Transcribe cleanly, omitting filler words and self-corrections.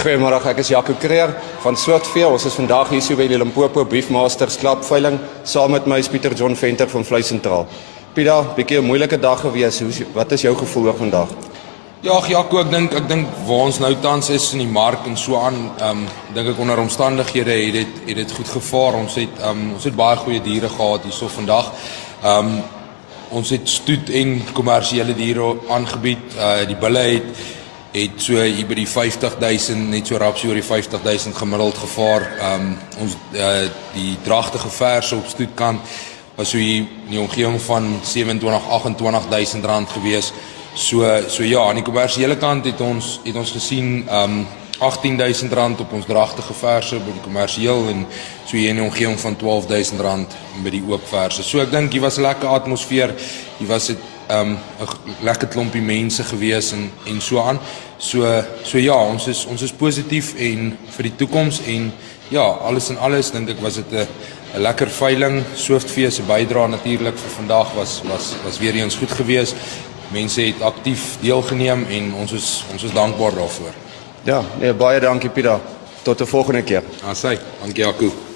Goeiemôre, ek is Jaco Kreer van Swartvee. Ons is vandag hier so by die Limpopo Beefmasters klapveiling. Saam met my is Pieter John Venter van Vleis Sentraal. Pieter, bietjie 'n moeilike dag gewees. Wat is jou gevoel oor vandag? Ja, Jaco, ek dink waar ons nou tans is in die mark en so aan, dink ek onder omstandighede het dit goed gevaar. Ons het baie goeie diere gehad hierso vandag. Ons het stoet en kommersiële diere aangebied. Die bulle het so hier by die 50.000, net so rap so oor die 50.000 gemiddeld gevaar. Ons die dragtige verse op stoetkant was so hier in die omgewing van 27-28.000 rand gewees. So ja, aan die kommersiële kant het ons gesien 18.000 rand op ons dragtige verse by die kommersieel en so hier in die omgewing van 12.000 rand by die oop verse. So ek dink hier was 'n lekker atmosfeer. Hier was dit 'n lekker klompie mense gewees en so aan. So ja, ons is positief en vir die toekoms en ja, alles in alles dink ek was dit 'n lekker veiling. Swartvee se bydrae natuurlik vir vandag was weer eens goed gewees. Mense het aktief deelgeneem en ons is dankbaar daarvoor. Ja, nee, baie dankie Pieter. Tot 'n volgende keer. Dankie Jaco.